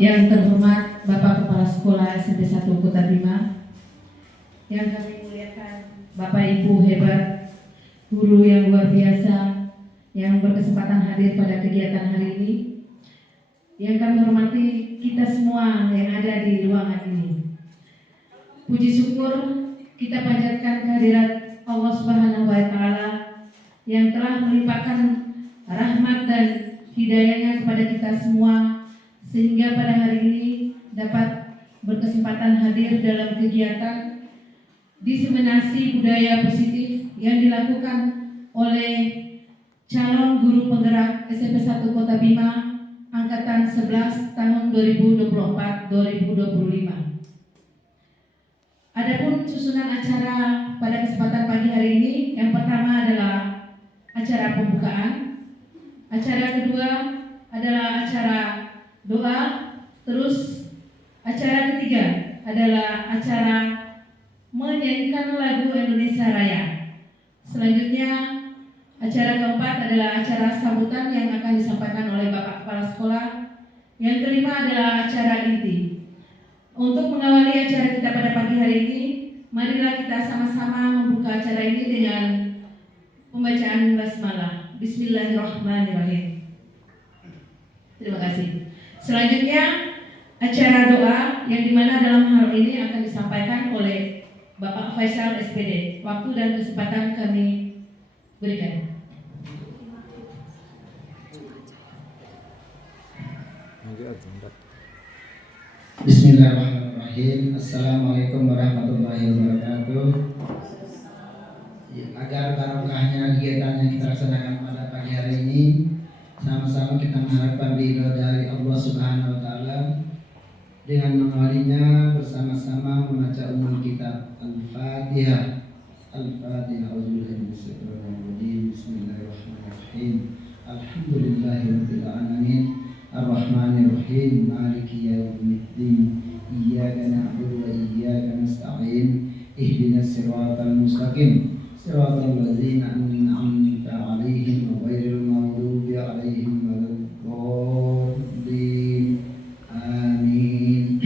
Yang terhormat Bapak Kepala Sekolah SMP 1 Kota Bima, yang kami muliakan Bapak Ibu hebat, guru yang luar biasa yang berkesempatan hadir pada kegiatan hari ini, yang kami hormati kita semua yang ada di ruangan ini. Puji syukur kita panjatkan kehadirat Allah Subhanahu wa Ta'ala yang telah melimpahkan rahmat dan hidayahnya kepada kita semua, sehingga pada hari ini dapat berkesempatan hadir dalam kegiatan diseminasi budaya positif yang dilakukan oleh calon guru penggerak SMP 1 Kota Bima Angkatan 11 tahun 2024-2025. Adapun susunan acara pada kesempatan pagi hari ini, yang pertama adalah acara pembukaan, acara kedua adalah acara doa, terus acara ketiga adalah acara menyanyikan lagu Indonesia Raya. Selanjutnya acara keempat adalah acara sambutan yang akan disampaikan oleh Bapak Kepala Sekolah. Yang kelima adalah acara inti. Untuk mengawali acara kita pada pagi hari ini, marilah kita sama-sama membuka acara ini dengan pembacaan basmalah. Bismillahirrahmanirrahim. Terima kasih. Selanjutnya acara doa yang dimana dalam hal ini akan disampaikan oleh Bapak Faisal SPD. Waktu dan kesempatan kami berikan. Bismillahirrahmanirrahim. Assalamualaikum warahmatullahi wabarakatuh. Agar barokahnya kegiatan yang kita laksanakan pada pagi hari ini, sama-sama kita mengharapkan ridho dari Allah Subhanahu wa Ta'ala dengan mengawalinya bersama-sama membaca umum kitab Al-Fatihah. Al-Fatihah. Bismillahirrahmanirrahim. Alhamdulillahirabbil alamin. Ar-Rahmanir-Rahim. Maliki yaumiddin. Iyyaka na'budu wa iyyaka nasta'in. Ihdinas siratal mustaqim. Siratal ladzina an'amta 'alaihim ghairil maghdubi 'alaihim waladdallin. Amin.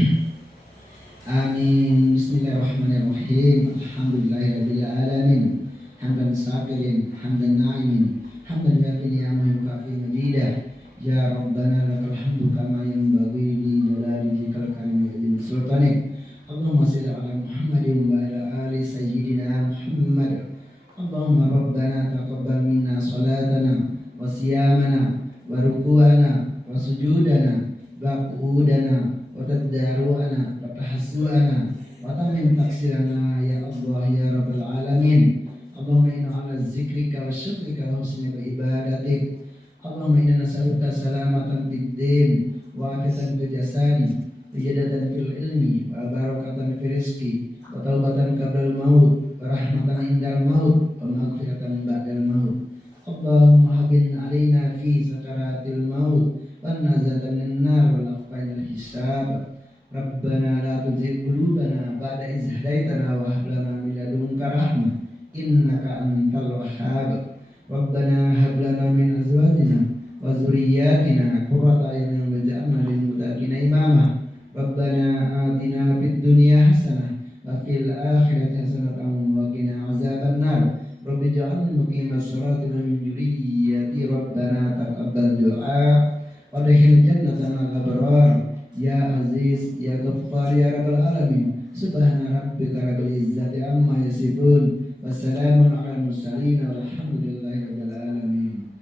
Amin. Bismillahirrahmanirrahim. Alhamdulillahirabbil alamin. Hamdan sakirin, hamdan na'imin, hamdan yafi ni'amahu kafi majidah. Ya Rabbana lakal hamdu kama yanbaghi li jalali wajhikal karim wa sultanik. Allahumma shalli ala Muhammadin wa ala ali sayyidina Muhammad. Allahumma Rabbana taqabbal minna salatana wa siyamana wa ruku'ana wa sujudana wa qu'udana wa tada'ru'ana wa tahassu'ana wa tamim taksirana ya Allah ya Rabbal alamin. Allahumma inna ala zikrika wa syukrika wa husni ibadatik. Allahumma inna nas'aluka salamatan fid din wa afiyatan fil jasadi wa jadatan fil ilmi wa barakatan fil rizqi wa taubatan qabla al maut wa rahmatan indal maut wa maghfiratan ba'dal maut. Allahumma habin alaina fi sakaratil maut wa nazatan min nar wa laqainal hisab. Rabbana la tuzigh qulubana ba'da idh hadaitana wa hab lana min ladunka rahmah innaka antal wahhab. Rabbana hab lana min azwajina wa dzurriyyatina qurrata a'yunin waj'alna lil muttaqina imama. Rabbana atina fid dunya hasanah wa fil akhirati hasanatan wa qina azabannar. Rabbi ij'alni muqimas sholati wa min dhurriyyati. Rabbana taqabbal du'a wa adkhilna jannata al-abrar. Ya Aziz ya Ghaffar ya Rabbal alamin. Subhana rabbika rabbil izzati amma yasifun. Wassalamun ala mursalin walhamdulillahi rabbil alamin.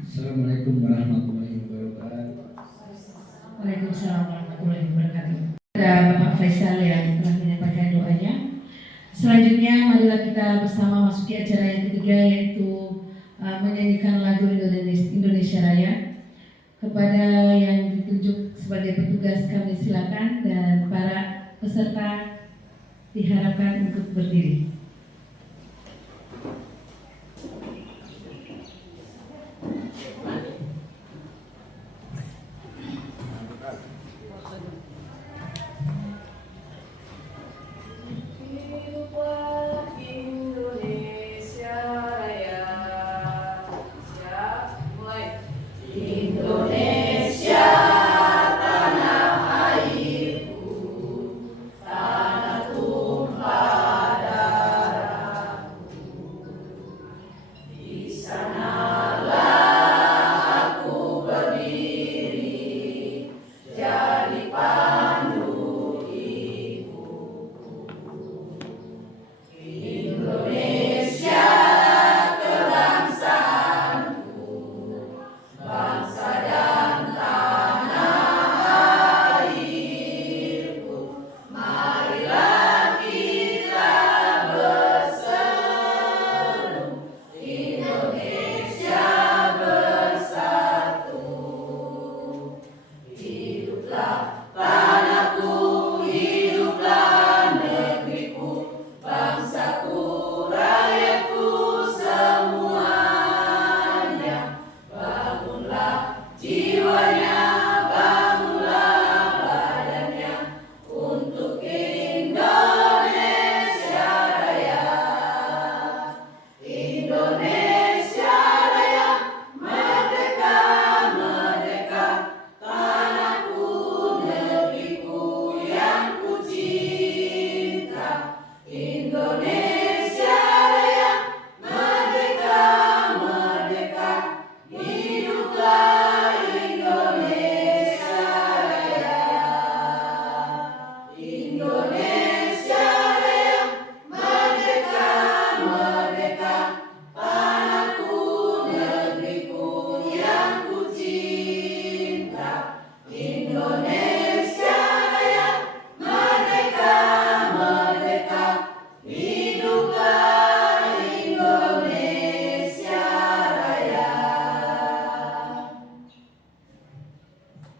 Assalamualaikum warahmatullahi wabarakatuh. Waalaikumsalam warahmatullahi wabarakatuh. Ada Bapak Faisal yang telah menyampaikan doanya. Selanjutnya marilah kita bersama masuki acara yang ketiga, yaitu menyanyikan lagu Indonesia Raya. Kepada yang ditunjuk sebagai petugas kami silakan, dan para peserta diharapkan untuk berdiri. Hiduplah Indonesia Raya, siapa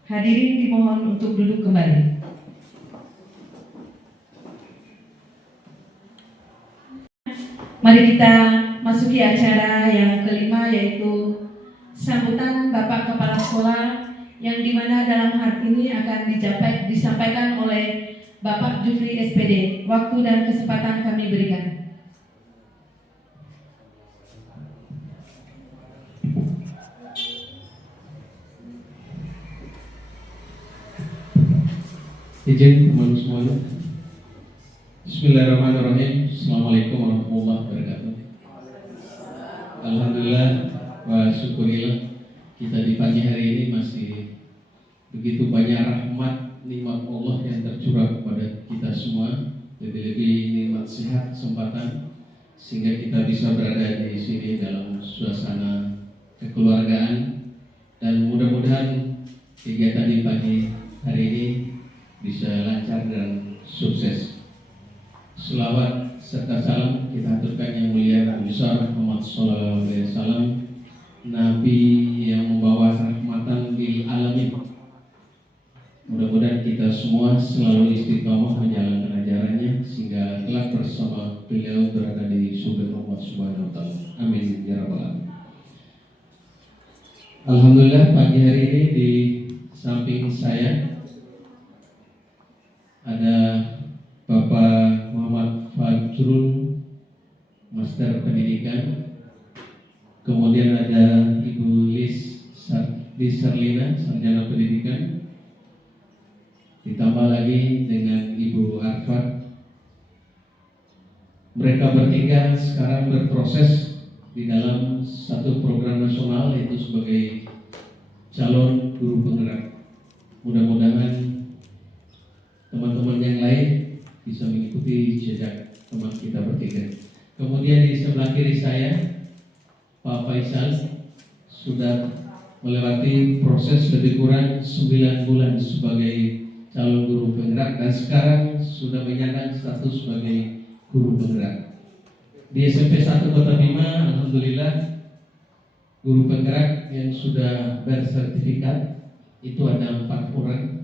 Hadirin dimohon untuk duduk kembali. Mari kita masuki acara yang kelima, yaitu sambutan Bapak Kepala Sekolah, yang dimana dalam hal ini akan disampaikan oleh Bapak Jufri SPD. Waktu dan kesempatan kami berikan. Izin teman semuanya. Bismillahirrahmanirrahim. Assalamualaikum warahmatullahi wabarakatuh. Alhamdulillah wa syukurillah, kita di pagi hari ini masih begitu banyak rahmat nikmat Allah yang tercurah kepada kita semua, lebih-lebih nikmat sehat kesempatan sehingga kita bisa berada di sini dalam suasana kekeluargaan, dan mudah-mudahan kegiatan di pagi hari ini bisa lancar dan sukses. Selawat serta salam kita aturkan yang mulia Nabi besar Muhammad sallallahu alaihi wasallam, Nabi yang membawa rahmatan lil alamin. Mudah-mudahan kita semua selalu istiqamah menjalankan ajarannya sehingga kelak bersama beliau berada di surga Allah Subhanahu wa taala. Amin ya rabbal alamin. Alhamdulillah pagi hari ini di samping saya ada Bapak Muhammad Fajrul, Master Pendidikan. Kemudian ada Ibu Liz Serlina, Sarjana Pendidikan. Ditambah lagi dengan Ibu Arfat. Mereka bertiga sekarang berproses di dalam satu program nasional, yaitu sebagai calon guru penggerak. Mudah-mudahan teman-teman yang lain bisa mengikuti jejak teman kita bertiga. Kemudian di sebelah kiri saya Pak Faisal sudah melewati proses lebih kurang 9 bulan sebagai calon guru penggerak dan sekarang sudah menyandang status sebagai guru penggerak. Di SMP 1 Kota Bima, alhamdulillah guru penggerak yang sudah bersertifikat itu ada 4 orang.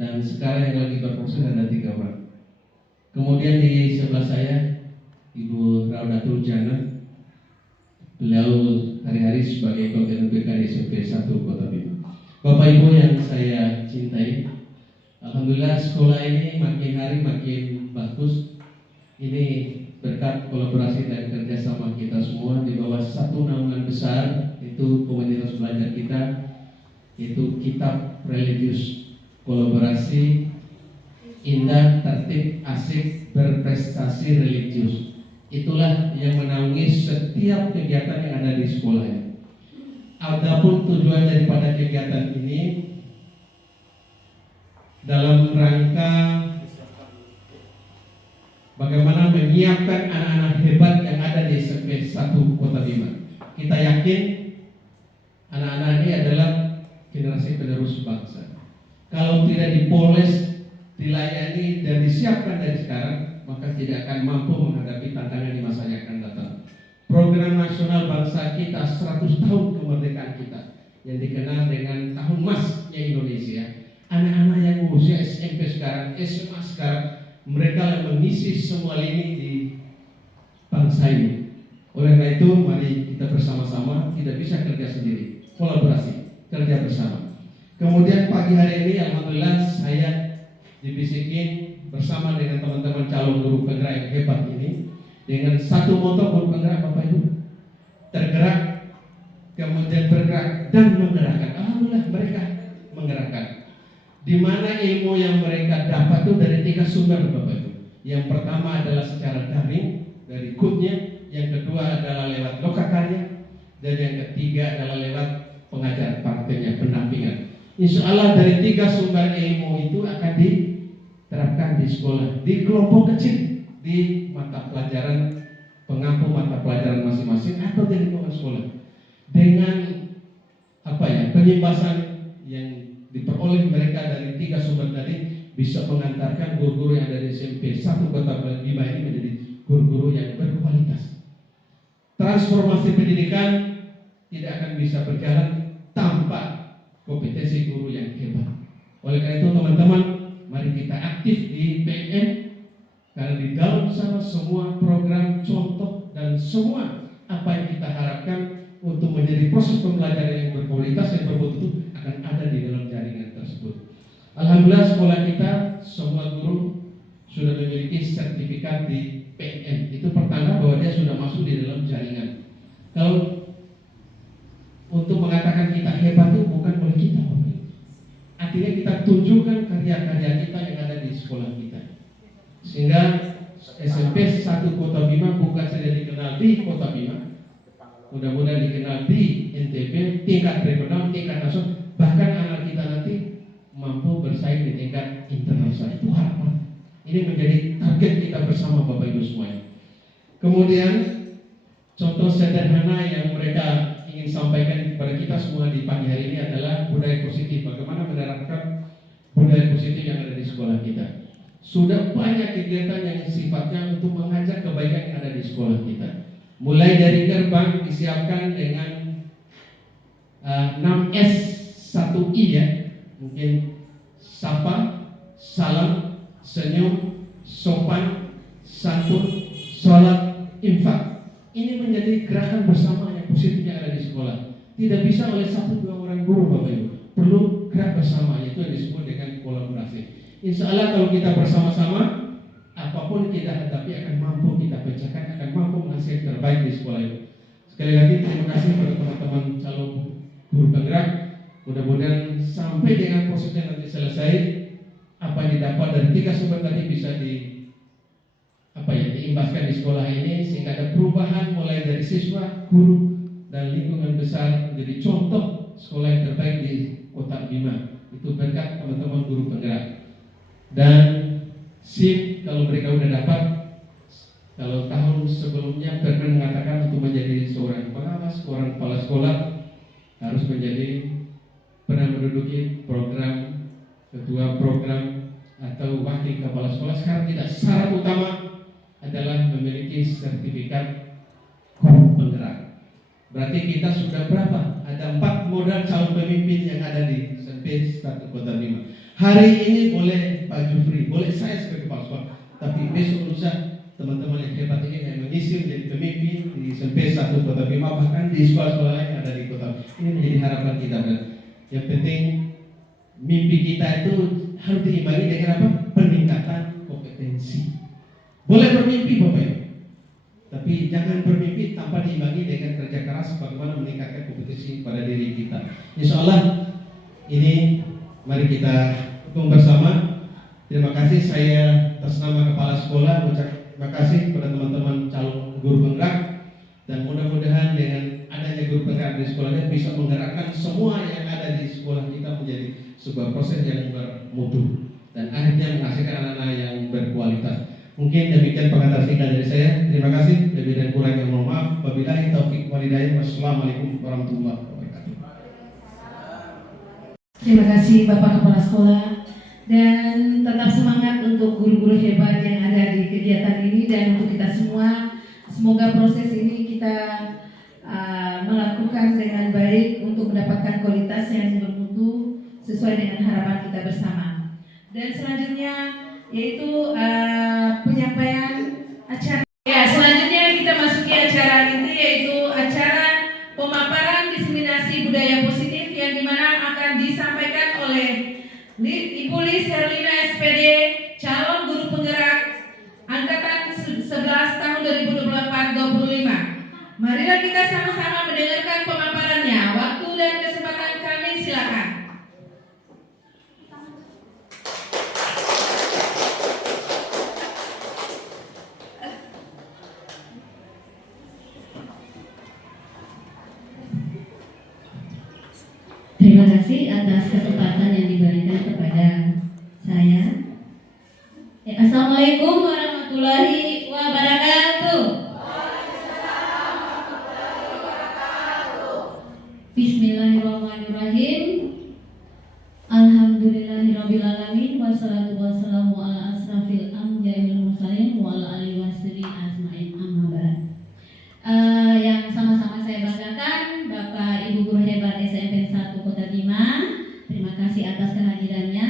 Dan sekarang yang lagi berproses ada 3 orang. Kemudian di sebelah saya Ibu Raudatul Jannah. Beliau hari-hari sebagai koordinator BK di SMP 1 Kota Bima. Bapak Ibu yang saya cintai, alhamdulillah sekolah ini makin hari makin bagus. Ini berkat kolaborasi dan kerjasama kita semua di bawah satu naungan besar, itu komunitas belajar kita, itu kitab religius. Kolaborasi indah, tertib, asik, berprestasi religius. Itulah yang menaungi setiap kegiatan yang ada di sekolah ini. Adapun tujuan daripada kegiatan ini dalam rangka bagaimana menyiapkan anak-anak hebat yang ada di SMP 1 Kota Bima. Kita yakin anak-anak ini adalah generasi penerus bangsa. Kalau tidak dipoles, dilayani dan disiapkan dari sekarang, maka tidak akan mampu menghadapi tantangan di masa yang akan datang. Program nasional bangsa kita 100 tahun kemerdekaan kita yang dikenal dengan tahun emasnya Indonesia. Anak-anak yang usia SMP sekarang, SMA sekarang, mereka yang mengisi semua lini di bangsa ini. Oleh karena itu, mari kita bersama-sama, tidak bisa kerja sendiri, kolaborasi, kerja bersama. Kemudian pagi hari ini alhamdulillah saya dibisikin bersama dengan teman-teman calon guru penggerak yang hebat ini dengan satu moto guru penggerak Bapak Ibu, tergerak, kemudian bergerak dan menggerakkan. Alhamdulillah mereka menggerakkan. Di mana ilmu yang mereka dapat itu dari 3 sumber Bapak Ibu. Yang pertama adalah secara daring dari KUT-nya, yang kedua adalah lewat lokakarya, dan yang ketiga adalah lewat pengajar partainya, pendampingan. Insya Allah dari 3 sumber ilmu itu akan diterapkan di sekolah, di kelompok kecil, di mata pelajaran pengampu mata pelajaran masing-masing atau di lingkungan sekolah. Dengan penyimbasan yang diperoleh mereka dari 3 sumber tadi bisa mengantarkan guru-guru yang ada di SMP 1 Kota Bima ini menjadi guru-guru yang berkualitas. Transformasi pendidikan tidak akan bisa berjalan tanpa kompetensi guru yang hebat. Oleh karena itu teman-teman, mari kita aktif di PNM, karena di dalam sana semua program contoh dan semua apa yang kita harapkan untuk menjadi proses pembelajaran yang berkualitas yang bermutu akan ada di dalam jaringan tersebut. Alhamdulillah sekolah kita semua guru sudah memiliki sertifikat di PNM. Itu pertanda bahwa dia sudah masuk di dalam jaringan. Kalau untuk mengatakan kita hebat itu bukan oleh kita, artinya kita tunjukkan karya-karya kita yang ada di sekolah kita. Sehingga SMP 1 Kota Bima bukan saja dikenal di Kota Bima, mudah-mudahan dikenal di NTB, tingkat regional, tingkat nasional, bahkan anak kita nanti mampu bersaing di tingkat internasional. Itu harapan. Ini menjadi target kita bersama Bapak Ibu semuanya. Kemudian contoh sederhana yang mereka ingin sampaikan kepada kita semua di pagi hari ini adalah budaya positif. Bagaimana menerapkan budaya positif yang ada di sekolah kita. Sudah banyak kegiatan yang sifatnya untuk mengajak kebaikan yang ada di sekolah kita. Mulai dari gerbang disiapkan dengan 6S 1I ya. Mungkin sapa, salam, senyum, sopan, santun, sholat, infak. Ini menjadi gerakan bersama yang positif yang ada di sekolah. Tidak bisa oleh 1-2 orang guru Bapak Ibu. Perlu gerak bersama, yaitu yang disebut dengan kolaborasi. Insya Allah kalau kita bersama-sama, apapun kita hadapi akan mampu kita pecahkan, akan mampu menghasilkan terbaik di sekolah itu. Sekali lagi terima kasih kepada teman-teman calon guru penggerak. Mudah-mudahan sampai dengan prosesnya nanti selesai, apa yang didapat dari 3 sumber tadi bisa diimbaskan di sekolah ini, sehingga ada perubahan mulai dari siswa, guru, dan lingkungan besar menjadi contoh sekolah yang terbaik di Kota Bima. Itu berkat teman-teman guru penggerak. Dan SIM kalau mereka sudah dapat, kalau tahun sebelumnya pernah mengatakan untuk menjadi seorang pengawas, seorang kepala sekolah harus pernah menduduki program, ketua program atau wakil kepala sekolah. Sekarang tidak, syarat utama adalah memiliki sertifikat guru penggerak. Berarti kita sudah berapa? Ada 4 modal calon pemimpin yang ada di SMP 1 Kota Bima. Hari ini boleh Pak Jufri, boleh saya sebagai kepala sekolah, tapi besok lusa teman-teman yang hebat ini yang mengisi menjadi pemimpin di SMP 1 Kota Bima, bahkan di sekolah-sekolah lain yang ada di kota. Ini menjadi harapan kita. Yang penting mimpi kita itu harus diimbangi dengan apa? Peningkatan kompetensi. Boleh bermimpi Bapak Ibu, tapi jangan bermimpi tanpa diimbangi dengan kerja keras bagaimana meningkatkan kompetensi pada diri kita. Insya Allah ini mari kita dukung bersama. Terima kasih, saya atas nama kepala sekolah mengucapkan terima kasih kepada teman-teman calon guru penggerak, dan mudah-mudahan dengan adanya guru penggerak di sekolahnya bisa menggerakkan semua yang ada di sekolah kita menjadi sebuah proses yang bermutu dan akhirnya menghasilkan anak-anak yang berkualitas. Mungkin demikian pengantar singkat dari saya. Terima kasih. Lebih dan kurang yang mohon maaf. Wabillahi taufiq wal hidayah. Wassalamualaikum warahmatullahi wabarakatuh. Terima kasih Bapak Kepala Sekolah, dan tetap semangat untuk guru-guru hebat yang ada di kegiatan ini, dan untuk kita semua, semoga proses ini kita melakukan dengan baik untuk mendapatkan kualitas yang bermutu sesuai dengan harapan kita bersama. Dan selanjutnya yaitu penyampaian acara. Ya, selanjutnya kita masuki acara inti, yaitu acara pemaparan diseminasi budaya positif yang dimana akan disampaikan oleh Ibu Lis Herlina SPD, calon guru penggerak angkatan 11 tahun 2024-25. Marilah kita sama-sama mendengarkan pemaparannya. Waktu dan kesempatan kami silakan. Terima kasih atas kesempatan yang diberikan kepada saya. Assalamualaikum warahmatullahi wabarakatuh. Bismillahirrahmanirrahim. Alhamdulillahirrabbilalamin. Wassalatu wassalamu ala asrafil anbiya'i wal mursalin wa ala alihi washabihi ajmain, amma ba'd. Yang sama-sama saya banggakan Bapak Ibu guru hebat SMP 1 Kota Bima, Terima kasih atas kehadirannya.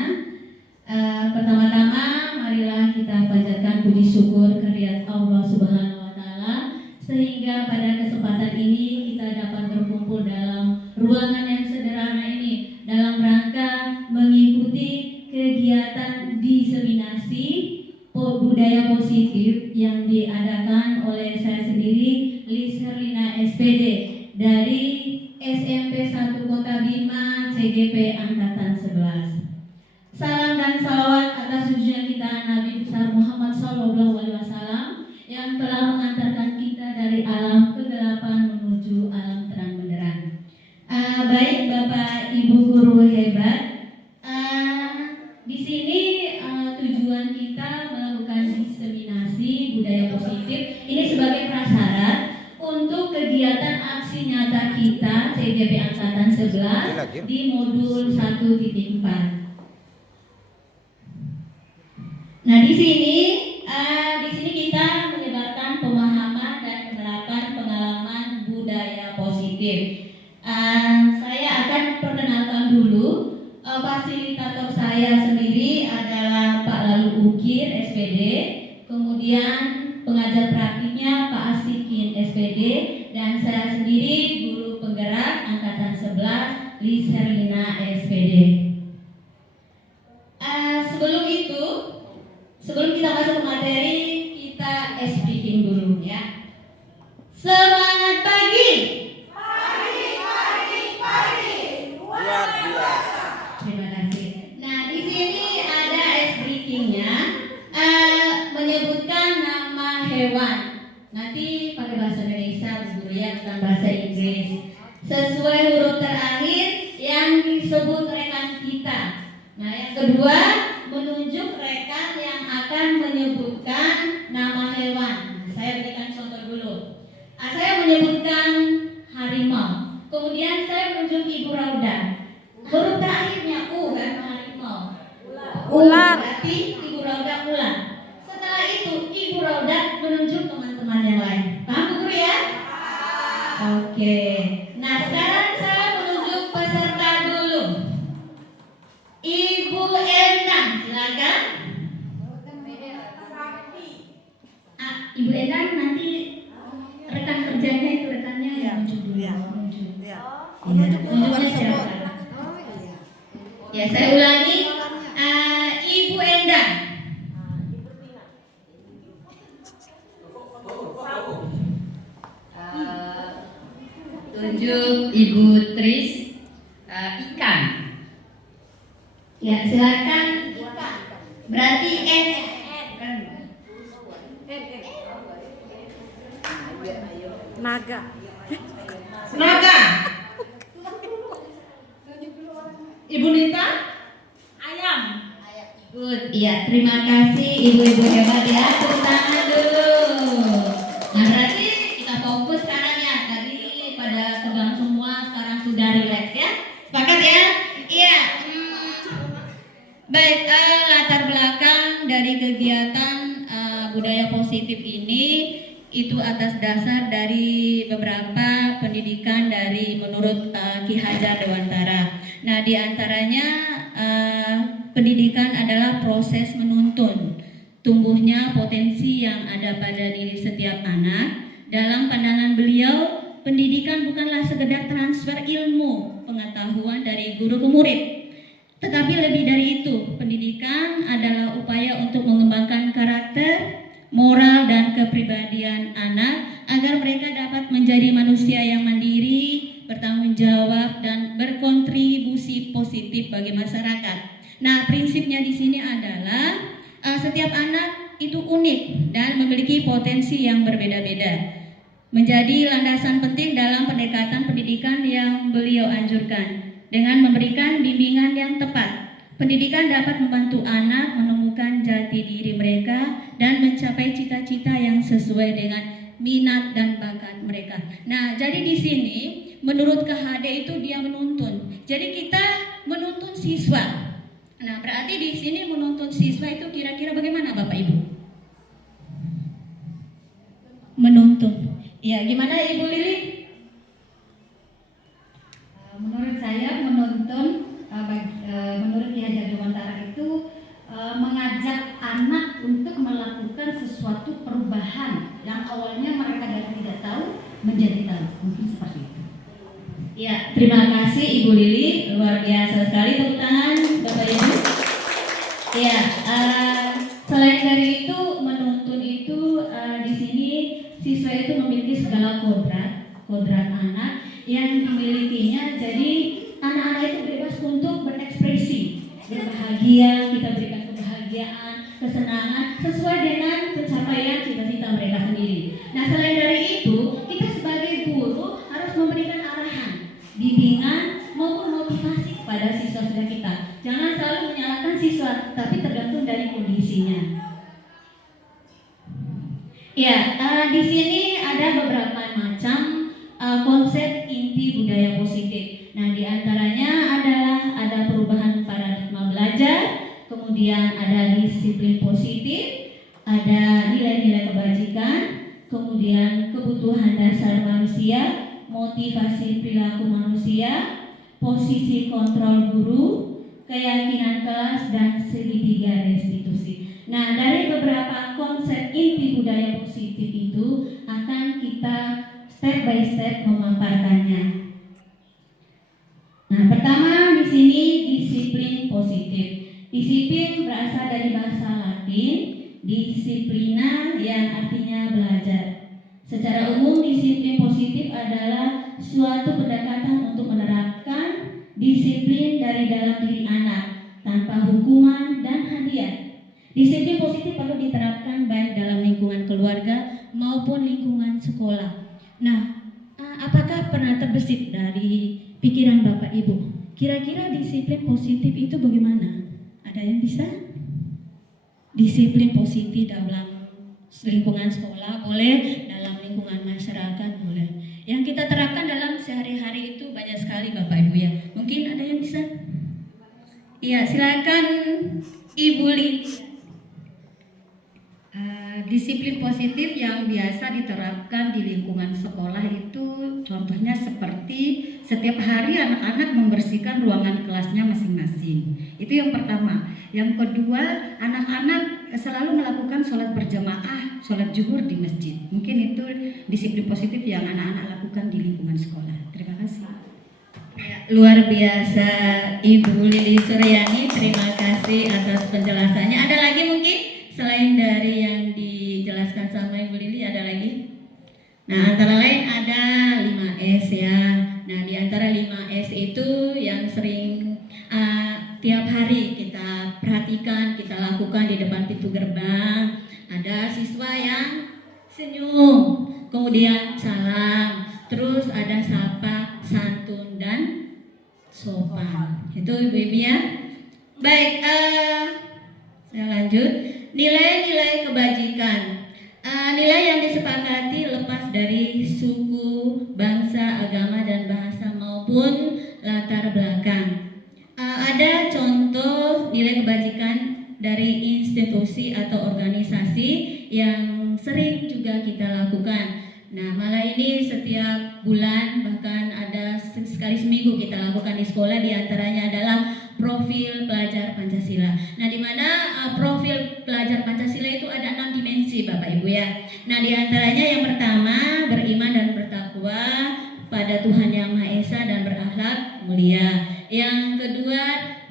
Pertama-tama marilah kita panjatkan puji syukur kehadirat Allah Subhanahu wa taala sehingga pada kesempatan ini kita dapat berkumpul dalam ruangan yang sederhana ini dalam rangka mengikuti kegiatan diseminasi budaya positif yang diadakan oleh saya sendiri, Lis Herlina SPD dari SMP 1 Kota Bima CGP Angkatan 11. Salam dan salawat atas junjungan kita Nabi besar Muhammad SAW yang telah mengantarkan kita dari alam kegelapan menuju alam terang benderang. Baik Bapak Ibu guru hebat, di sini tujuan kita melakukan diseminasi budaya positif ini sebagai prasyarat untuk kegiatan aksi nyata kita CGP Angkatan 11 di modul 1.4. Nah, di sini kita menyebarkan pemahaman dan penerapan pengalaman budaya positif. Saya akan perkenalkan dulu fasilitator saya sendiri adalah Pak Lalu Ukir SPD, kemudian pengajar praktiknya Pak Asikin SPD, dan saya sendiri guru penggerak Angkatan 11 Lis Herlina SPD. Sebelum kita masuk ke materi, kita speaking dulu ya. Semangat pagi. Pagi. Luar biasa. Terima kasih. Nah, di sini ada speakingnya menyebutkan nama hewan. Nanti pakai bahasa Indonesia, guru ya, bukan bahasa Inggris. Sesuai huruf terakhir yang disebut rekan kita. Nah, yang kedua menunjuk rekan yang akan menyebutkan nama hewan. Saya berikan contoh dulu. Saya menyebutkan harimau. Kemudian saya menunjuk Ibu Rauda. Huruf terakhirnya U kan, harimau. Ular. Berarti Ibu Rauda ular. Setelah itu Ibu Rauda menunjuk teman-teman yang lain. Paham Bu Guru ya? Oke. Nah, sekarang saya menunjuk peserta dulu. Ibu Endang, silakan. Ibu Endang nanti rekan kerjanya itu rekannya yang muncul dulu. Munculnya siapa? Ya, saya ulangi. Ibu Endang. Tunjuk Ibu Tris. Ikan. Ya, silakan. Berarti N. Naga. Ibu Nita? Ayam. Good. Iya, terima kasih ibu-ibu hebat ya. Tepuk tangan dulu. Nah, berarti kita fokus sekarang ya. Tadi pada tegang semua, sekarang sudah relax ya. Sepakat ya? Iya. Baik, latar belakang dari kegiatan budaya positif ini itu atas dasar dari beberapa pendidikan dari menurut Ki Hajar Dewantara. Nah, di antaranya pendidikan adalah proses menuntun tumbuhnya potensi yang ada pada diri setiap anak. Dalam pandangan beliau, pendidikan bukanlah sekedar transfer ilmu pengetahuan dari guru ke murid, tetapi lebih dari itu, pendidikan adalah upaya untuk mengembangkan karakter, moral, dan kepribadian anak agar mereka dapat menjadi manusia yang mandiri, bertanggung jawab, dan berkontribusi positif bagi masyarakat. Nah, prinsipnya di sini adalah setiap anak itu unik dan memiliki potensi yang berbeda-beda. Menjadi landasan penting dalam pendekatan pendidikan yang beliau anjurkan dengan memberikan bimbingan yang tepat. Pendidikan dapat membantu anak menemukan jati diri mereka dan mencapai cita-cita yang sesuai dengan minat dan bakat mereka. Nah, jadi di sini menurut KHD itu dia menuntun. Jadi kita menuntun siswa. Nah, berarti di sini menuntun siswa itu kira-kira bagaimana Bapak Ibu? Menuntun. Ya, gimana Ibu Lili? Menurut saya menuntun mengajak anak untuk melakukan sesuatu perubahan yang awalnya mereka dari tidak tahu menjadi tahu. Mungkin seperti itu. Ya, terima kasih Ibu Lili, luar biasa sekali, tepuk tangan Bapak Ibu. Ya, selain dari itu menuntun itu di sini siswa itu memiliki segala kodrat anak yang dimilikinya. Jadi anak-anak itu bebas untuk berekspresi, berbahagia, kita berikan kebahagiaan, kesenangan sesuai dengan pencapaian cita-cita mereka sendiri. Nah, selain dari itu, kita sebagai guru harus memberikan arahan, bimbingan maupun motivasi kepada siswa-siswa kita. Jangan selalu menyalahkan siswa, tapi tergantung dari kondisinya. Ya, di sini ada beberapa macam konsep inti budaya positif. Nah, di antaranya adalah ada perubahan paradigma belajar, kemudian ada disiplin positif, ada nilai-nilai kebajikan, kemudian kebutuhan dasar manusia, motivasi perilaku manusia, posisi kontrol guru, keyakinan kelas, dan segitiga restitusi. Nah, dari beberapa konsep inti budaya positif itu akan kita step by step memaparkannya. Nah, pertama di sini disiplin positif. Disiplin berasal dari bahasa Latin, disiplina yang artinya belajar. Secara umum disiplin positif adalah suatu pendekatan untuk menerapkan disiplin dari dalam diri anak tanpa hukuman dan hadiah. Disiplin positif perlu diterapkan baik dalam lingkungan keluarga maupun lingkungan sekolah. Nah, apakah pernah terbesit dari pikiran Bapak Ibu? Kira-kira disiplin positif itu bagaimana? Ada yang bisa? Disiplin positif dalam lingkungan sekolah boleh, dalam lingkungan masyarakat boleh. Yang kita terapkan dalam sehari-hari itu banyak sekali Bapak Ibu ya. Mungkin ada yang bisa? Iya, silakan Ibu Lili. Disiplin positif yang biasa diterapkan di lingkungan sekolah itu contohnya seperti setiap hari anak-anak membersihkan ruangan kelasnya masing-masing. Itu yang pertama. Yang kedua, anak-anak selalu melakukan sholat berjamaah, sholat zuhur di masjid. Mungkin itu disiplin positif yang anak-anak lakukan di lingkungan sekolah. Terima kasih. Luar biasa Ibu Lili Suryani, terima kasih atas penjelasannya. Ada lagi mungkin selain dari yang dijelaskan sama Ibu Lili, ada lagi? Nah, antara lain ada 5S ya. Nah, di antara 5S itu yang sering tiap hari kita perhatikan, kita lakukan di depan pintu gerbang. Ada siswa yang senyum, kemudian salam, terus ada sapa, santun, dan sopan. Itu Ibu-ibu ya. Baik, saya lanjut. Nilai-nilai kebajikan. Nilai yang disepakati lepas dari suku, bangsa, agama, dan bahasa maupun latar belakang. Ada contoh nilai kebajikan dari institusi atau organisasi yang sering juga kita lakukan. Nah, malah ini setiap bulan, bahkan ada sekali seminggu kita lakukan di sekolah. Di antaranya adalah profil pelajar Pancasila. Nah, di mana profil pelajar Pancasila itu ada 6 dimensi Bapak Ibu ya. Nah, di antaranya yang pertama beriman dan bertakwa pada Tuhan Yang Maha Esa dan berakhlak mulia. Yang kedua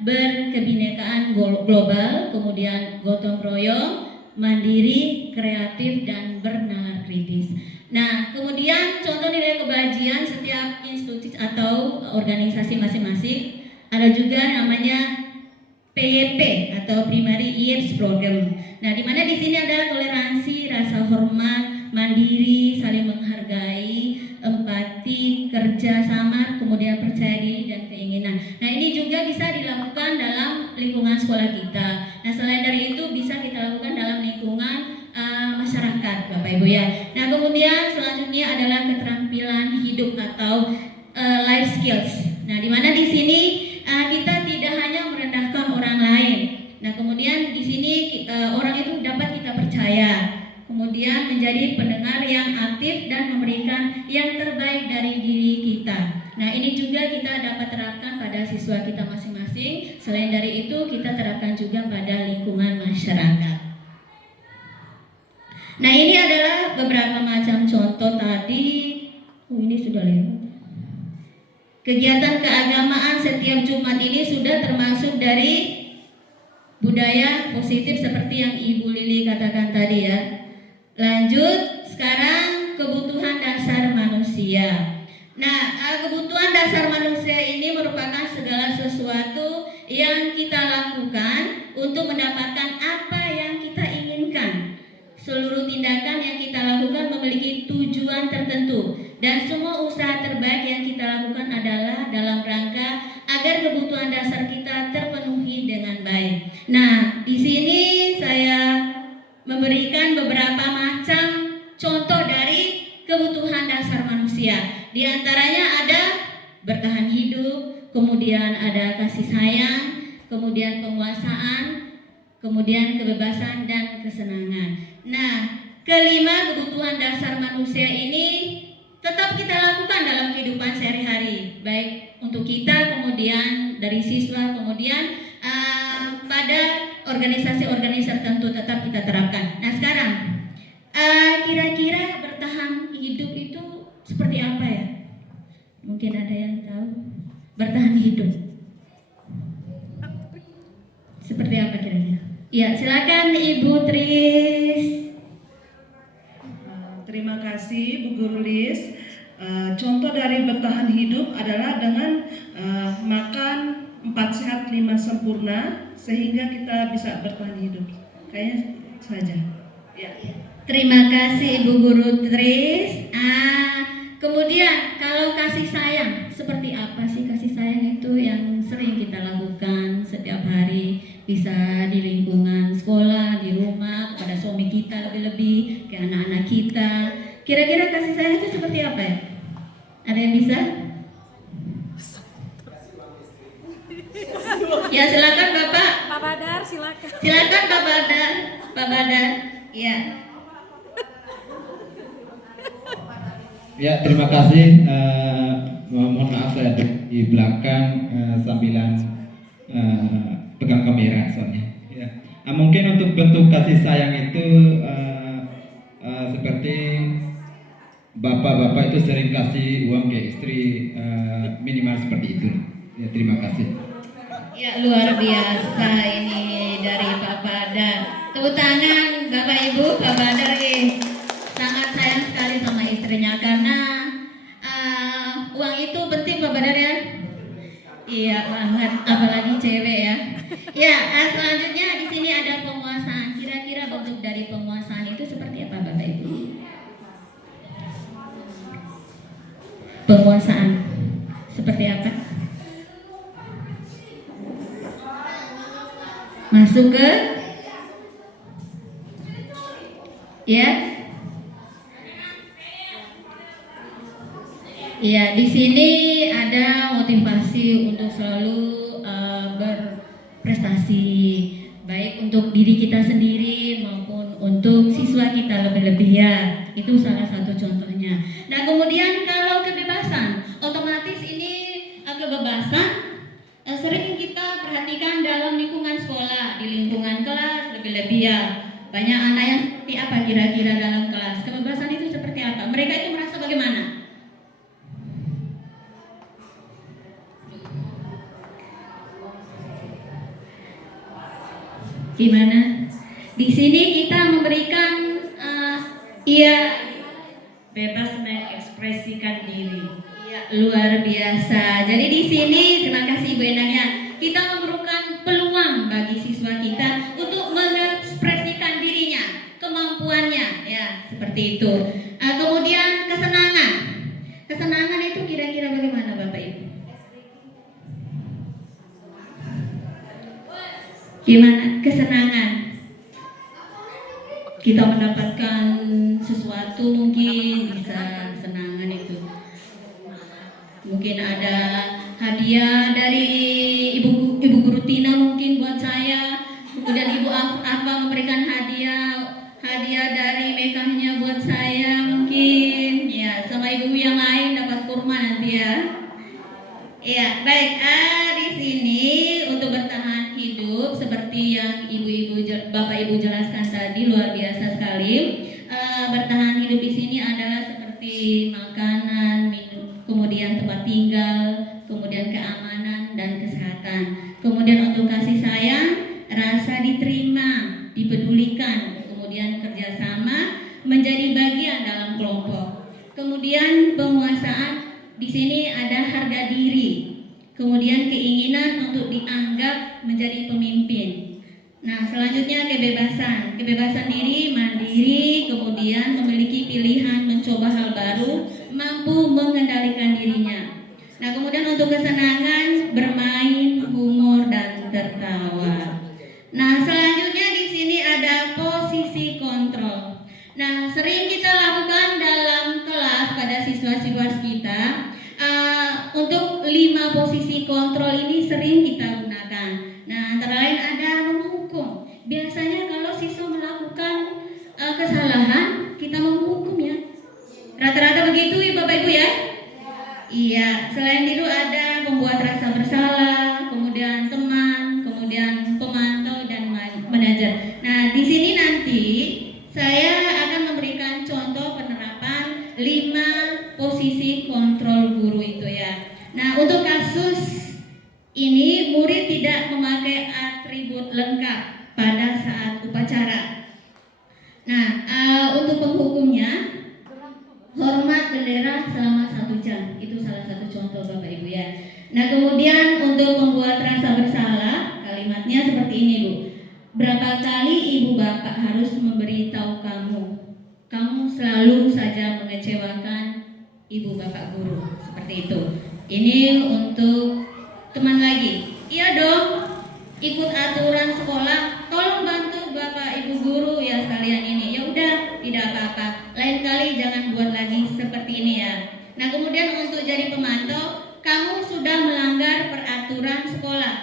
berkebinekaan global, kemudian gotong royong, mandiri, kreatif, dan bernalar kritis. Nah, kemudian contoh nilai kebajikan setiap institusi atau organisasi masing-masing ada juga namanya PYP atau Primary Years Program. Nah, di mana di sini ada toleransi, rasa hormat, mandiri, saling menghargai, empati, kerja sama, kemudian percaya diri dan keinginan. Nah, ini juga bisa dilakukan dalam lingkungan sekolah kita. Nah, selain dari itu bisa kita lakukan dalam lingkungan masyarakat, Bapak Ibu ya. Nah, kemudian selanjutnya adalah keterampilan hidup atau life skills. Nah, di mana di sini kita tidak hanya merendahkan orang lain. Nah, kemudian di sini orang itu dapat kita percaya. Kemudian menjadi pendengar yang aktif dan memberikan yang terbaik dari diri kita. Nah, ini juga kita dapat terapkan pada siswa kita masing-masing. Selain dari itu, kita terapkan juga pada lingkungan masyarakat. masyarakat. Nah, ini adalah beberapa macam contoh tadi. Ini sudah lewat. Kegiatan keagamaan setiap Jumat ini sudah termasuk dari budaya positif seperti yang Ibu Lili katakan tadi ya. Lanjut, sekarang kebutuhan dasar manusia. Nah, kebutuhan dasar manusia ini merupakan segala sesuatu yang kita lakukan untuk mendapatkan apa yang kita inginkan. Seluruh tindakan yang kita lakukan memiliki tujuan tertentu dan semua usaha terbaik yang kita lakukan adalah dalam rangka agar kebutuhan dasar kita terpenuhi dengan baik. Nah, di sini saya memberikan beberapa macam contoh dari kebutuhan dasar manusia. Di antaranya ada bertahan hidup, kemudian ada kasih sayang, kemudian penguasaan, kemudian kebebasan dan kesenangan. Nah, kelima kebutuhan dasar manusia ini tetap kita lakukan dalam kehidupan sehari-hari, baik untuk kita, kemudian dari siswa, kemudian pada organisasi-organisasi tertentu tetap kita terapkan. Nah, sekarang kira-kira bertahan hidup itu seperti apa ya? Mungkin ada yang tahu bertahan hidup seperti apa kira-kira? Ya, silakan Ibu Tris. Terima kasih Bu Guru Lis. Contoh dari bertahan hidup adalah dengan makan 4 sehat 5 sempurna sehingga kita bisa bertahan hidup. Kayaknya saja. Ya. Terima kasih Ibu Guru Tris. Kemudian kalau kasih sayang, seperti apa sih kasih sayang itu yang sering kita lakukan setiap hari? Bisa di lingkungan sekolah, di rumah, kepada suami kita lebih-lebih, ke anak-anak kita. Kira-kira kasih sayang itu seperti apa ya? Ada yang bisa? Ya, silakan Bapak. Pak Badar, silakan. Silakan Pak Badar. Pak Badar. Ya. Ya, terima kasih. Mohon maaf saya di belakang sambilan pegang kamera soalnya. Ya. Mungkin untuk bentuk kasih sayang itu seperti bapak-bapak itu sering kasih uang ke istri minimal seperti itu. Ya, terima kasih. Ya, luar biasa ini dari Pak Badar. Tepuk tangan Bapak Ibu, Pak Badar ini sangat sayang sekali sama istrinya karena uang itu penting Pak Badar ya. Iya banget, apalagi cewek ya. Ya, selanjutnya di sini ada penguasaan. Kira-kira bentuk dari penguasaan itu seperti apa Bapak Ibu? Penguasaan seperti apa? Masuk ke ya. Ya, di sini ada motivasi untuk selalu berprestasi, baik untuk diri kita sendiri maupun untuk siswa kita lebih-lebih ya. Itu salah satu contohnya. Nah, kemudian kalau kebebasan, otomatis ini kebebasan sering kita perhatikan dalam lingkungan sekolah, di lingkungan kelas lebih-lebih ya. Banyak anak yang seperti apa kira-kira dalam kelas? Kebebasan itu seperti apa? Mereka itu merasa bagaimana? Gimana? Di sini kita memberikan bebas mengekspresikan diri. Ya, luar biasa. Jadi di sini terima kasih Bu Endangnya. Kita memberikan peluang bagi siswa kita untuk mengekspresikan dirinya, kemampuannya, ya seperti itu. Kemudian kesenangan. Kesenangan itu kira-kira bagaimana Bapak Ibu? Gimana kesenangan? Kita mendapatkan sesuatu mungkin bisa kesenangan itu. Mungkin ada hadiah dari Ibu Guru Tina mungkin buat saya. Kemudian Ibu Arfa memberikan hadiah dari mekahnya buat saya mungkin. Ya, sama ibu yang lain dapat kurma nanti ya. Ya, baik. Di sini untuk bertahan hidup hidup seperti yang Bapak Ibu jelaskan tadi, luar biasa sekali. Bertahan hidup di sini adalah seperti makanan, minum, kemudian tempat tinggal, kemudian keamanan dan kesehatan. Kemudian untuk kasih sayang, rasa diterima, dipedulikan, kemudian kerjasama, menjadi bagian dalam kelompok. Kemudian penguasaan, di sini ada harga diri. Kemudian keinginan untuk dianggap menjadi pemimpin. Nah, selanjutnya kebebasan diri, mandiri, kemudian memiliki pilihan mencoba hal baru, mampu mengendalikan dirinya. Nah, kemudian untuk kesenangan, bermain, humor, dan tertawa. Nah, selanjutnya di sini ada posisi kontrol. Nah, sering kita lakukan dalam kelas pada siswa-siswa kita. Untuk 5 posisi kontrol ini sering kita gunakan. Nah, antara lain ada menghukum. Biasanya kalau siswa melakukan kesalahan, kita menghukum ya. Rata-rata begitu ya Bapak Ibu ya? Iya, selain itu ada membuat rasa bersalah, kemudian teman, kemudian pemantau dan manajer. Nah, di sini nanti saya akan memberikan contoh penerapan 5 posisi kontrol guru itu ya. Nah, untuk kasus ini murid tidak memakai atribut lengkap pada saat upacara. Nah, untuk penghukumnya, hormat bendera selama 1 jam. Itu salah satu contoh Bapak Ibu ya. Nah, kemudian untuk membuat rasa bersalah, kalimatnya seperti ini Bu. Berapa kali Ibu Bapak harus memberitahu kamu selalu saja mengecewakan Ibu Bapak guru. Seperti itu. Ini untuk teman lagi. Iya dong, ikut aturan sekolah. Tolong bantu Bapak Ibu guru ya sekalian ini. Ya udah, tidak apa-apa. Lain kali jangan buat lagi seperti ini ya. Nah, kemudian untuk jadi pemantau, kamu sudah melanggar peraturan sekolah.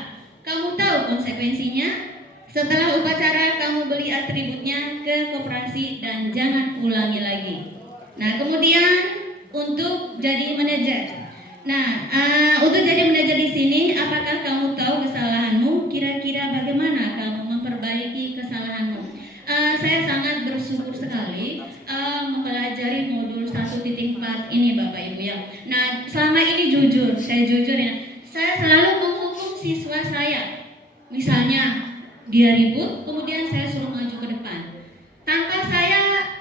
Kamu tahu konsekuensinya? Setelah upacara kamu beli atributnya ke koperasi dan jangan ulangi lagi. Nah, kemudian untuk jadi manajer. Nah, untuk jadi manajer di sini, apakah kamu tahu kesalahanmu? Kira-kira bagaimana kamu memperbaiki kesalahanmu? Saya sangat bersyukur sekali mempelajari modul 1.4 ini Bapak Ibu ya. Nah, selama ini saya jujur ya, saya selalu menghukum siswa saya. Misalnya dia ribut, kemudian saya suruh maju ke depan. Tanpa saya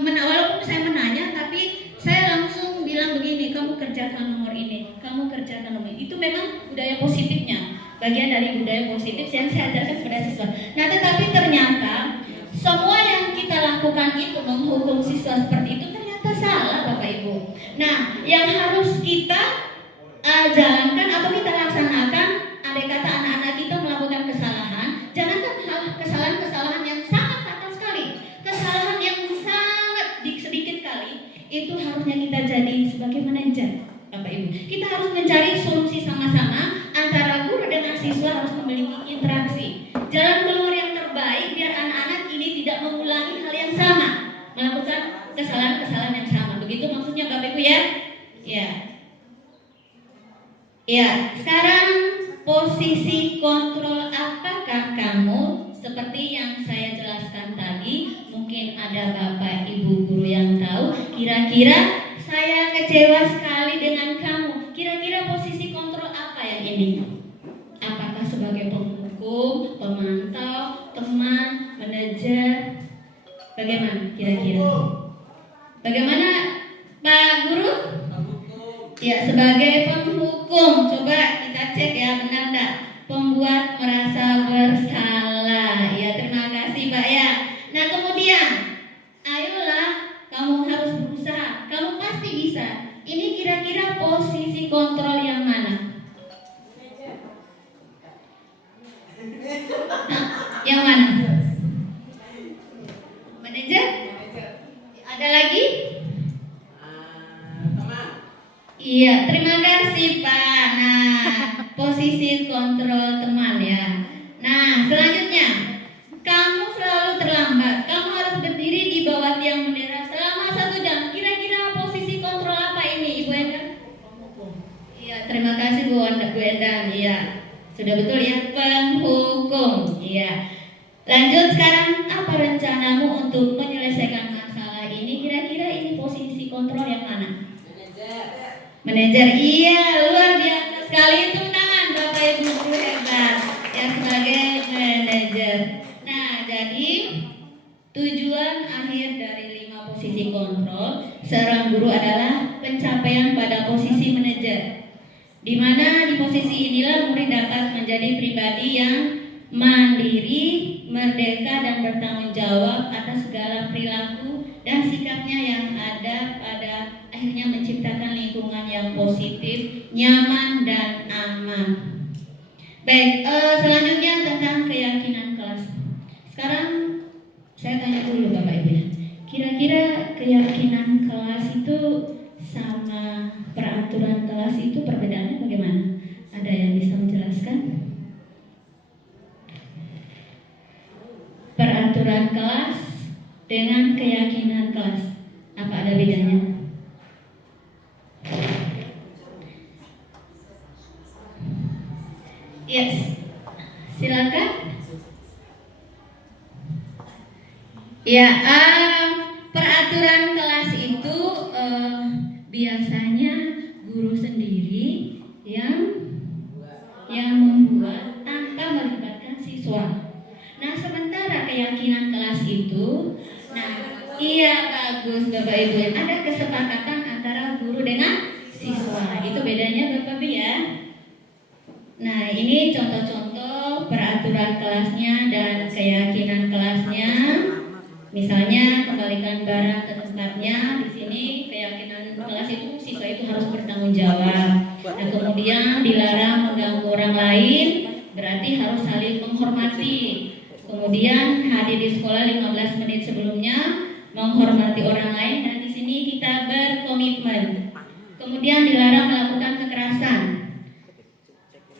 walaupun saya menanya, tapi saya langsung bilang begini, kamu kerjakan nomor ini, kamu kerjakan nomor ini. Itu memang budaya positifnya, bagian dari budaya positif yang saya ajarkan kepada siswa. Nah, tetapi ternyata semua yang kita lakukan itu menghukum siswa seperti itu ternyata salah Bapak Ibu. Nah, yang harus kita jalankan atau kita laksanakan, andai kata anak-anak kita melakukan kesalahan, jangankan kesalahan-kesalahan yang sangat fatal sekali, kesalahan yang sangat sedikit kali, itu harusnya kita jadi sebagai manajer Bapak Ibu. Kita harus mencari solusi sama-sama antara guru dengan siswa, harus memiliki interaksi. Jalan keluar yang terbaik biar anak-anak ini tidak mengulangi hal yang sama, melakukan kesalahan-kesalahan yang sama. Begitu maksudnya Bapak Ibu ya? Ya. Ya, sekarang posisi kontrol, apakah kamu seperti yang saya jelaskan tadi? Mungkin ada Bapak Ibu guru yang tahu. Kira-kira saya kecewa sekali dengan kamu. Kira-kira posisi kontrol apa yang ini? Apakah sebagai penghukum, pemantau, teman, manajer? Bagaimana kira-kira? Bagaimana Pak Guru? Ya, sebagai penghukum. Coba kita cek ya, benar enggak? Pembuat merasa bersalah. Ya, terima kasih Pak ya. Nah, kemudian ayolah, kamu harus berusaha. Kamu pasti bisa. Ini kira-kira posisi kontrol yang mana? Nah, yang mana? Manajer? Ada lagi? Iya, terima kasih Pak. Nah, posisi kontrol teman ya. Nah, selanjutnya, kamu selalu terlambat. Kamu harus berdiri di bawah tiang bendera selama 1 jam. Kira-kira posisi kontrol apa ini, Ibu Endang? Iya, terima kasih Bu Endang. Iya, Sudah betul ya, penghukum. Iya. Lanjut sekarang, apa rencanamu untuk menyelesaikan masalah ini? Kira-kira ini posisi kontrol yang mana? Manajer. Iya, luar biasa sekali. Itu tangan Bapak Ibu guru hebat yang sebagai manajer. Nah, jadi tujuan akhir dari 5 posisi kontrol seorang guru adalah pencapaian pada posisi manajer, di mana di posisi inilah murid dapat menjadi pribadi yang mandiri, merdeka, dan bertanggung jawab atas segala perilaku dan sikapnya yang ada, pada akhirnya menciptakan lingkungan yang positif, nyaman, dan aman. Baik, selanjutnya tentang keyakinan kelas. Sekarang saya tanya dulu Bapak Ibu ya, kira-kira keyakinan kelas itu sama peraturan kelas itu perbedaannya bagaimana? Ada yang bisa menjelaskan? Peraturan kelas dengan keyakinan kelas, apa ada bedanya? Yes, silakan. Ya, peraturan kelas itu biasanya guru sendiri yang membuat tanpa melibatkan siswa. Nah, sementara keyakinan kelas itu, iya bagus Bapak Ibu, ada kesepakatan antara guru dengan siswa. Itu bedanya Bapak Ibu ya. Nah, ini contoh-contoh peraturan kelasnya dan keyakinan kelasnya. Misalnya kembalikan barang ke tempatnya. Di sini keyakinan kelas itu siswa itu harus bertanggung jawab. Nah, kemudian dilarang mengganggu orang lain, berarti harus saling menghormati. Kemudian hadir di sekolah 15 menit sebelumnya, menghormati orang lain, dan di sini kita berkomitmen. Kemudian dilarang melakukan kekerasan,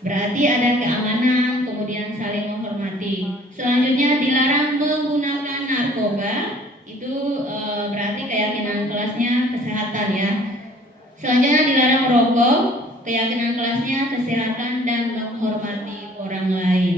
berarti ada keamanan, kemudian saling menghormati. Selanjutnya dilarang menggunakan narkoba, itu berarti keyakinan kelasnya kesehatan ya. Selanjutnya dilarang merokok, keyakinan kelasnya kesehatan dan menghormati orang lain.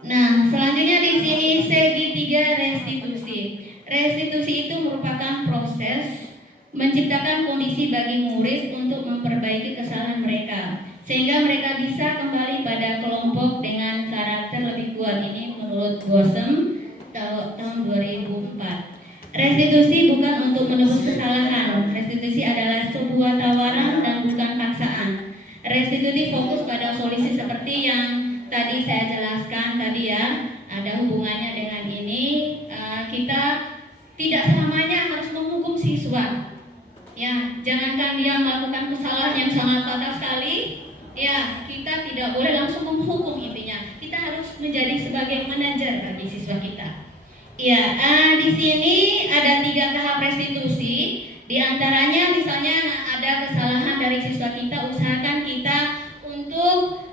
Nah, selanjutnya di sini segitiga restitusi. Restitusi itu merupakan proses menciptakan kondisi bagi murid untuk memperbaiki kesalahan mereka, sehingga mereka bisa kembali pada kelompok dengan karakter lebih kuat. Ini menurut Gossem tahun 2004. Restitusi bukan untuk menebus kesalahan. Restitusi adalah sebuah tawaran dan bukan paksaan. Restitusi fokus pada solusi seperti yang tadi saya jelaskan tadi ya, ada hubungannya dengan ini. Kita tidak selamanya harus menghukum siswa. Ya, jangankan dia melakukan kesalahan yang sangat fatal sekali, ya kita tidak boleh langsung menghukum intinya. Kita harus menjadi sebagai manajer bagi siswa kita. Ya, di sini ada 3 tahap restitusi. Di antaranya misalnya ada kesalahan dari siswa kita, usahakan kita untuk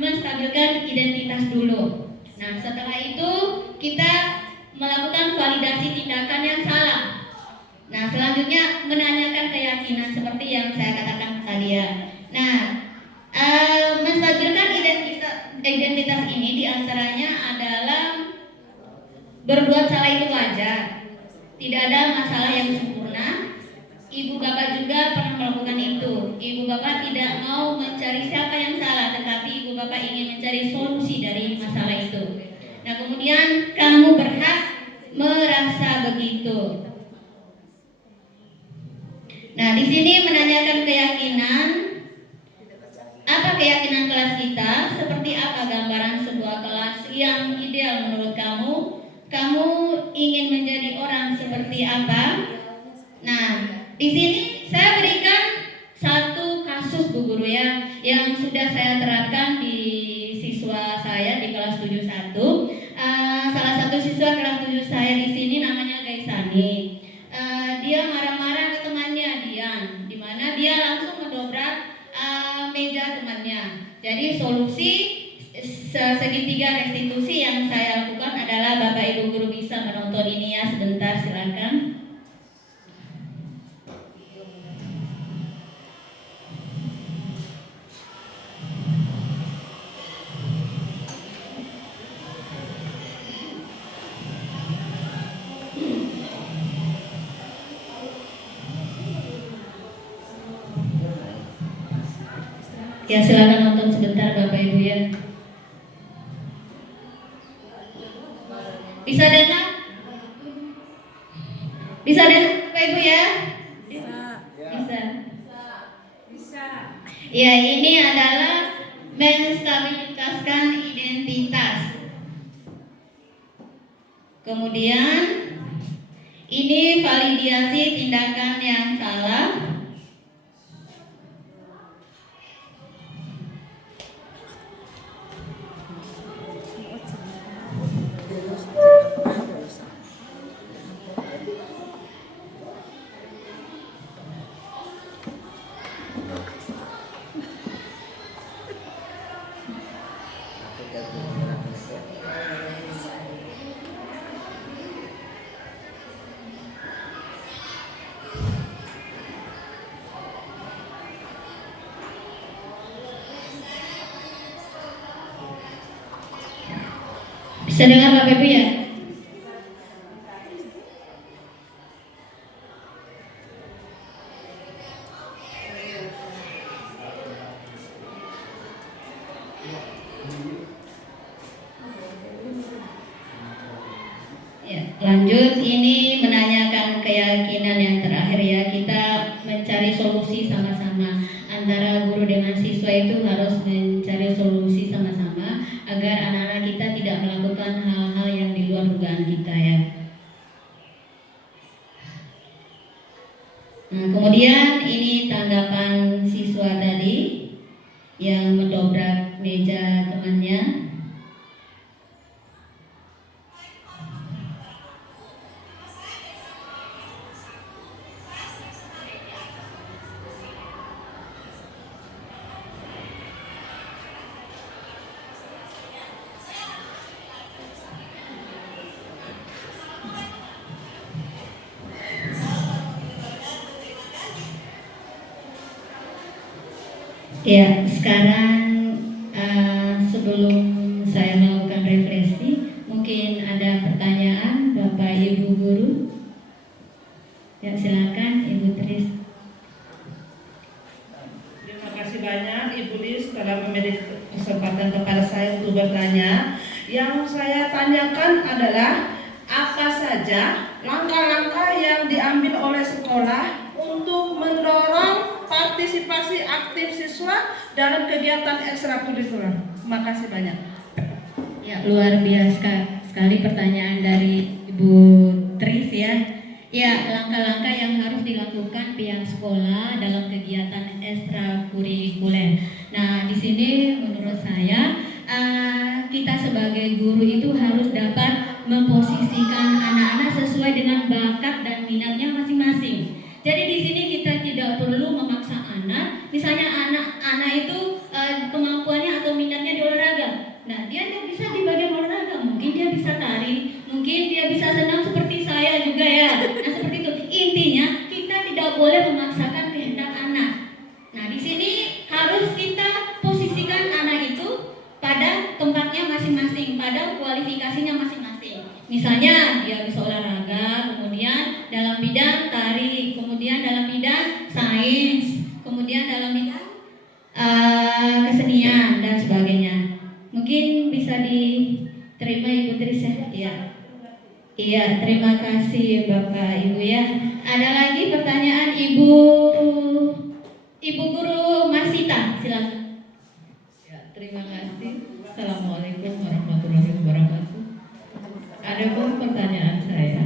menstabilkan identitas dulu. Nah, setelah itu kita melakukan validasi tindakan yang salah. Nah, selanjutnya menanyakan keyakinan seperti yang saya katakan tadi ya. Nah, menstabilkan identitas ini diantaranya adalah berbuat salah itu wajar. Tidak ada masalah yang sempurna. Ibu bapak juga pernah melakukan itu. Ibu bapak tidak mau mencari siapa yang salah, tetapi ibu bapak ingin mencari solusi dari masalah itu. Nah, kemudian kamu berhak merasa begitu. Nah, di sini menanyakan keyakinan. Apa keyakinan kelas kita? Seperti apa gambaran sebuah kelas yang ideal menurut kamu? Kamu ingin menjadi orang seperti apa? Nah, di sini saya berikan satu kasus Bu Guru ya, yang sudah saya terapkan di siswa saya di kelas 71. Salah satu siswa kelas 7 saya di sini namanya Gaisani. Dia marah-marah ke temannya Dian, di mana dia langsung mendobrak meja temannya. Jadi solusi segitiga restitusi yang saya lakukan adalah, Bapak Ibu guru bisa menonton ini ya sebentar, silakan. Ya, silakan nonton sebentar Bapak Ibu ya. Bisa dengar? Bisa dengar Bapak Ibu ya? Bisa. Ya, ini adalah menstabilitaskan identitas. Kemudian ini validasi tindakan yang salah. Bisa dengar Bapak Ibu ya? Ya, lanjut ini menanyakan keyakinan yang terakhir ya. Kita mencari solusi sama-sama. Antara guru dengan siswa itu harus mencari solusi sama-sama agar anak-anak kita tidak melakukan hal-hal yang di luar dugaan kita ya. Nah, kemudian ini tanggapan siswa tadi yang mendobrak meja temannya. Ya, sekarang sebelum saya melakukan refleksi, mungkin ada pertanyaan Bapak Ibu guru. Ya, silakan Ibu Tris. Terima kasih banyak Ibu Lis telah memberi kesempatan kepada saya untuk bertanya. Yang saya tanyakan adalah apa saja langkah-langkah yang diambil oleh sekolah untuk mendorong partisipasi aktif siswa dalam kegiatan ekstrakurikuler. Terima kasih banyak. Ya, luar biasa sekali pertanyaan dari Ibu Tris ya. Ya, langkah-langkah yang harus dilakukan pihak sekolah dalam kegiatan ekstrakurikuler. Nah, di sini menurut saya kita sebagai guru itu harus dapat memposisikan anak-anak sesuai dengan bakat dan minatnya masing-masing. Jadi di sini kita tidak perlu memaksa anak. Misalnya anak-anak itu kemampuannya atau minatnya di olahraga. Nah, dia bisa di bagian olahraga. Mungkin dia bisa tari, mungkin dia bisa senam seperti saya juga ya. Nah, seperti itu. Intinya kita tidak boleh memaksakan kehendak anak. Nah, di sini harus kita posisikan anak itu pada tempatnya masing-masing, pada kualifikasinya masing-masing. Misalnya dia bisa olahraga, kemudian dalam bidang tari, kemudian dalam bidang sains, kemudian dalam bidang kesenian dan sebagainya. Mungkin bisa diterima Ibu Tris ya? Iya. Iya, terima kasih Bapak Ibu ya. Ada lagi pertanyaan Ibu Guru Masita, silakan. Ya, terima kasih. Assalamualaikum warahmatullahi wabarakatuh. Adapun pertanyaan saya,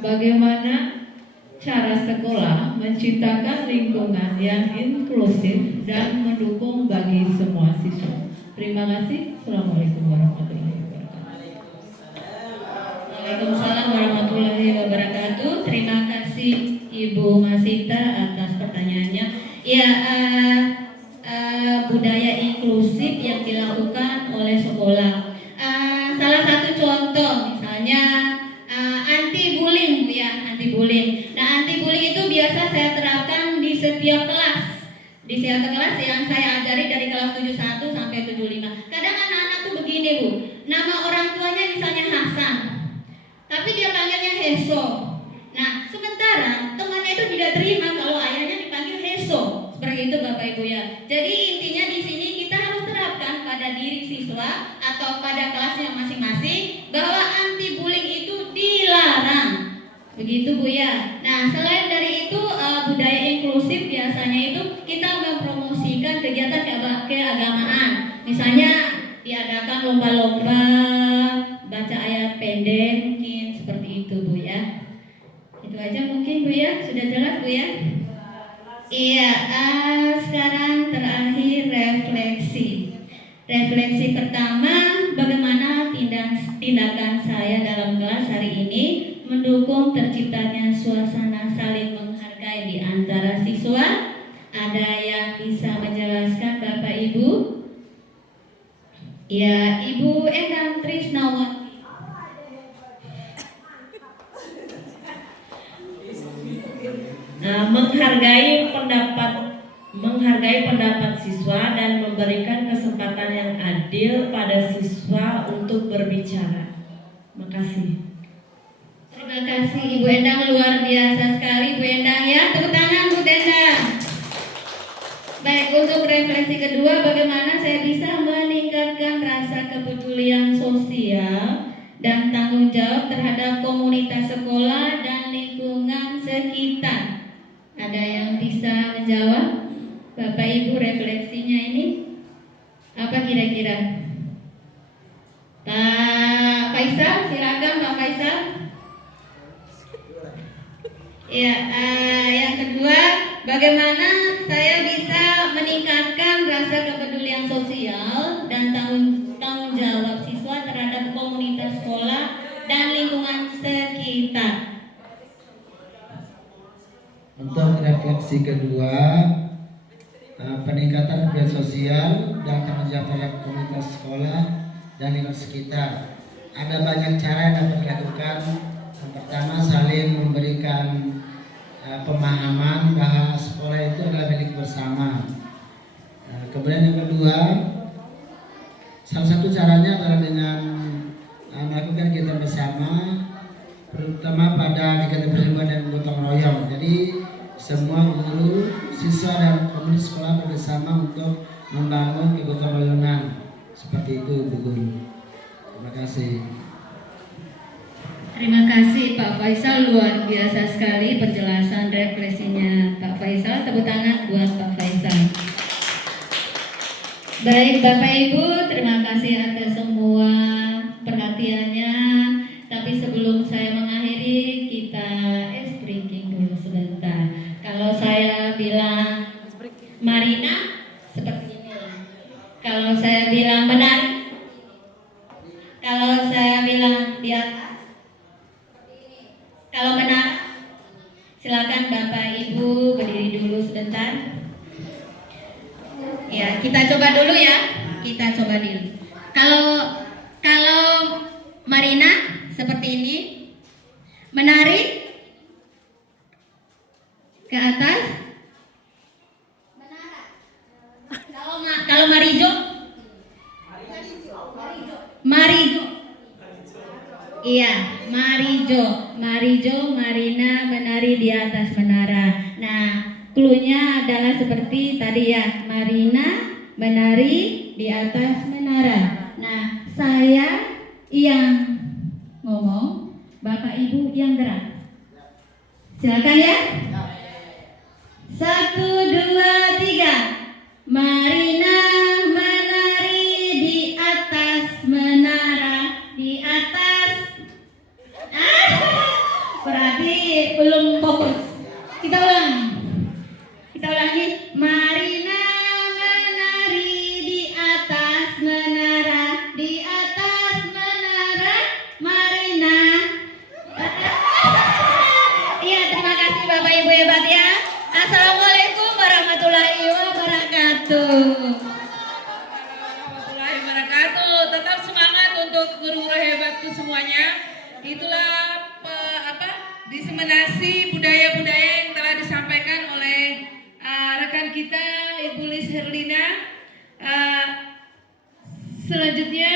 bagaimana cara sekolah menciptakan lingkungan yang inklusif dan mendukung bagi semua siswa? Terima kasih. Assalamualaikum warahmatullahi wabarakatuh. Waalaikumsalam warahmatullahi wabarakatuh. Terima kasih Ibu Masita atas pertanyaannya. Ya, budaya inklusif yang dilakukan oleh sekolah. Salah satu contoh misalnya anti bullying Bu ya, anti bullying. Nah, anti bullying itu biasa saya terapkan di setiap kelas. Di setiap kelas yang saya ajari dari kelas 71 sampai 75. Kadang anak-anak tuh begini Bu, nama orang tuanya misalnya Hasan, tapi dia panggilnya Heso. Nah, sementara temannya itu tidak terima kalau ayahnya dipanggil Heso. Seperti seperti itu Bapak Ibu ya. Jadi intinya di sini kita harus terapkan pada diri siswa atau pada kelasnya masing-masing bahwa anti bullying itu dilarang. Begitu Bu ya. Nah, selain dari itu budaya inklusif biasanya itu kita mempromosikan kegiatan keagamaan. Misalnya diadakan lomba-lomba baca ayat pendek mungkin seperti itu Bu ya. Itu aja mungkin Bu ya. Sudah jelas Bu ya? Iya, sekarang terakhir refleksi. Refleksi pertama, bagaimana tindakan saya dalam kelas hari ini mendukung terciptanya suasana saling menghargai di antara siswa. Ada yang bisa menjelaskan Bapak Ibu? Ya, Ibu Endang Trisnawati. Menghargai pendapat siswa dan memberikan kesempatan yang adil pada siswa untuk berbicara. Makasih. Terima kasih Ibu Endang, luar biasa sekali Bu Endang ya. Tepuk tangan Bu Endang. Baik, untuk refleksi kedua, bagaimana saya bisa meningkatkan rasa kepedulian sosial dan tanggung jawab terhadap komunitas sekolah dan lingkungan sekitar. Ada yang bisa menjawab? Bapak Ibu, refleksinya ini apa kira-kira? Pak Faisal, silakan Pak Faisal. Ya, yang kedua, bagaimana saya bisa meningkatkan rasa kepedulian sosial dan tanggung jawab siswa terhadap komunitas sekolah dan lingkungan sekitar. Untuk refleksi kedua, peningkatan kepedulian sosial dan tanggung jawab terhadap komunitas sekolah dan lingkungan sekitar. Ada banyak cara yang dapat dilakukan. Yang pertama, saling memberikan pemahaman bahwa sekolah itu adalah milik bersama. Kemudian yang kedua, salah satu caranya adalah dengan melakukan kegiatan bersama, terutama pada kegiatan berhubungan dan gotong royong. Jadi semua guru, siswa dan komunitas sekolah bersama untuk membangun kegotong royongan. Seperti itu Bu Guru. Terima kasih. Terima kasih Pak Faisal, luar biasa sekali penjelasan refleksinya Pak Faisal. Tepuk tangan buat Pak Faisal. Baik Bapak Ibu, terima kasih atas semua perhatiannya. Tapi sebelum saya mengakhiri, kita breaking dulu sebentar. Kalau saya bilang Marina, seperti ini. Kalau saya bilang menari, kalau saya bilang di atas, kalau benar, silakan Bapak Ibu berdiri dulu sebentar. Ya, kita coba dulu ya. Kita coba dulu. Kalau Marina seperti ini, menari ke atas. Kalau Marijo, iya, Marijo, Marina menari di atas menara. Nah, cluenya adalah seperti tadi ya, Marina menari di atas menara. Nah, saya yang ngomong, Bapak Ibu yang gerak. Silakan ya. 1, 2, 3. Marina menari di atas menara, di atas. Berarti belum fokus. Kita ulangi. Marina menari di atas menara, di atas menara, Marina. Iya, terima kasih Bapak Ibu hebat ya. Assalamualaikum warahmatullahi wabarakatuh. Warahmatullahi wabarakatuh. Tetap semangat untuk guru-guru hebatku semuanya. Itulah diseminasi budaya-budaya yang telah disampaikan oleh rekan kita Ibu Lis Herlina. Selanjutnya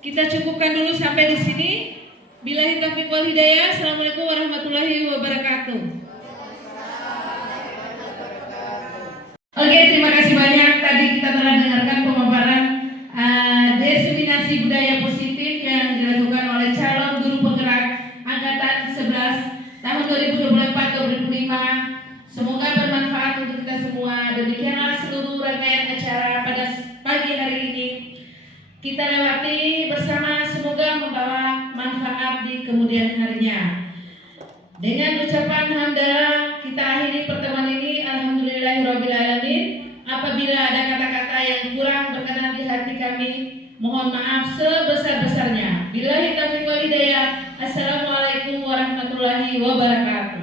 kita cukupkan dulu sampai di sini. Billahi taufiq wal hidayah. Assalamualaikum warahmatullahi wabarakatuh. terima kasih banyak. Tadi kita telah dengarkan pemaparan diseminasi budaya positif yang dilakukan oleh calon guru penggerak angkatan 11 tahun 2024-2025. Semoga bermanfaat untuk kita semua. Demikianlah seluruh rangkaian acara pada pagi hari ini kita lewati bersama, semoga membawa manfaat di kemudian harinya. Dengan ucapan hamdalah kita akhiri pertemuan ini. Alhamdulillahirrabbilalamin. Apabila ada kata-kata yang kurang berkenan di hati kami, mohon maaf sebesar-besarnya. Billahi taufiq wal hidayah. Assalamualaikum warahmatullahi wabarakatuh.